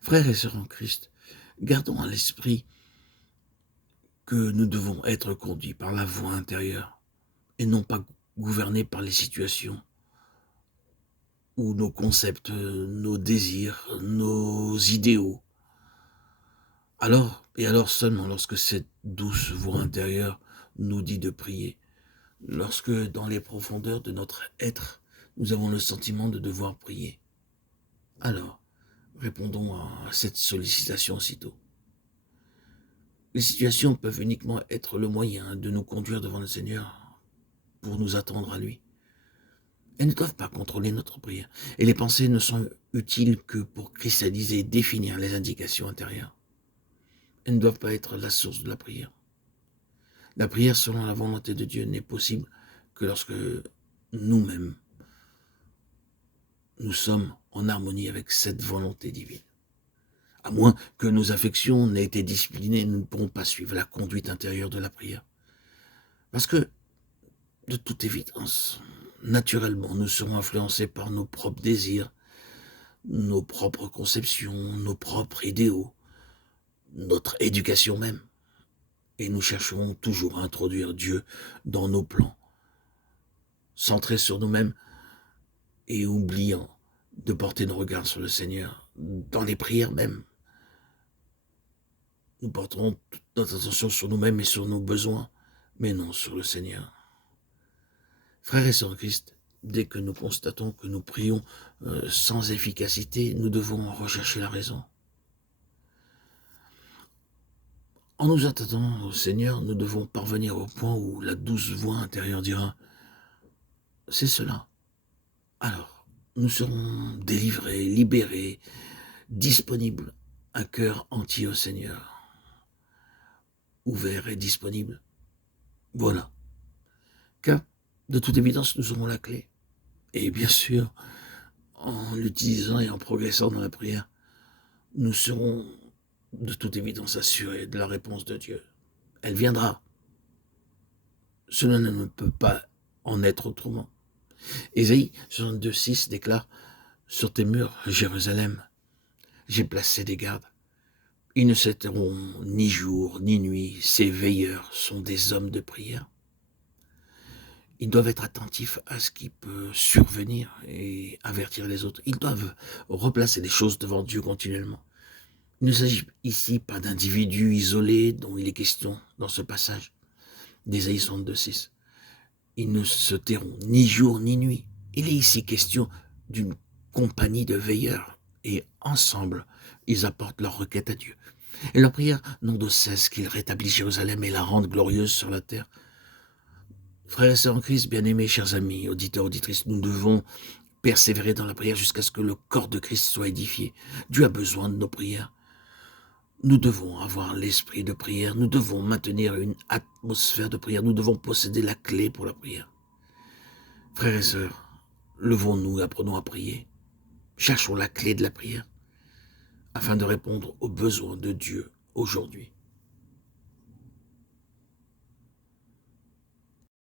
Frères et sœurs en Christ, gardons à l'esprit que nous devons être conduits par la voie intérieure et non pas gouvernés par les situations ou nos concepts, nos désirs, nos idéaux. Alors seulement lorsque cette douce voix intérieure nous dit de prier, lorsque dans les profondeurs de notre être, nous avons le sentiment de devoir prier, alors répondons à cette sollicitation aussitôt. Les situations peuvent uniquement être le moyen de nous conduire devant le Seigneur pour nous attendre à lui. Elles ne doivent pas contrôler notre prière, et les pensées ne sont utiles que pour cristalliser et définir les indications intérieures. Elles ne doivent pas être la source de la prière. La prière selon la volonté de Dieu n'est possible que lorsque nous-mêmes, nous sommes en harmonie avec cette volonté divine. À moins que nos affections n'aient été disciplinées, nous ne pourrons pas suivre la conduite intérieure de la prière. Parce que, de toute évidence, naturellement, nous serons influencés par nos propres désirs, nos propres conceptions, nos propres idéaux, notre éducation même. Et nous chercherons toujours à introduire Dieu dans nos plans, centrés sur nous-mêmes et oubliant de porter nos regards sur le Seigneur, dans les prières même. Nous porterons toute notre attention sur nous-mêmes et sur nos besoins, mais non sur le Seigneur. Frères et sœurs en Christ, dès que nous constatons que nous prions sans efficacité, nous devons rechercher la raison. En nous attendant au Seigneur, nous devons parvenir au point où la douce voix intérieure dira « c'est cela ». Alors, nous serons délivrés, libérés, disponibles, un cœur entier au Seigneur, ouvert et disponible. Voilà. Car, de toute évidence, nous aurons la clé. Et bien sûr, en l'utilisant et en progressant dans la prière, nous serons de toute évidence assurés de la réponse de Dieu. Elle viendra. Cela ne peut pas en être autrement. Ésaïe 62,6 déclare « Sur tes murs, Jérusalem, j'ai placé des gardes. Ils ne cesseront ni jour ni nuit. Ces veilleurs sont des hommes de prière. » Ils doivent être attentifs à ce qui peut survenir et avertir les autres. Ils doivent replacer les choses devant Dieu continuellement. Il ne s'agit ici pas d'individus isolés dont il est question dans ce passage d'Ésaïe 62,6. Ils ne se tairont ni jour ni nuit. Il est ici question d'une compagnie de veilleurs et ensemble, ils apportent leur requête à Dieu. Et leur prière n'ont de cesse qu'il rétablisse Jérusalem et la rende glorieuse sur la terre. Frères et sœurs en Christ, bien-aimés, chers amis, auditeurs, auditrices, nous devons persévérer dans la prière jusqu'à ce que le corps de Christ soit édifié. Dieu a besoin de nos prières. Nous devons avoir l'esprit de prière, nous devons maintenir une atmosphère de prière, nous devons posséder la clé pour la prière. Frères et sœurs, levons-nous et apprenons à prier. Cherchons la clé de la prière afin de répondre aux besoins de Dieu aujourd'hui.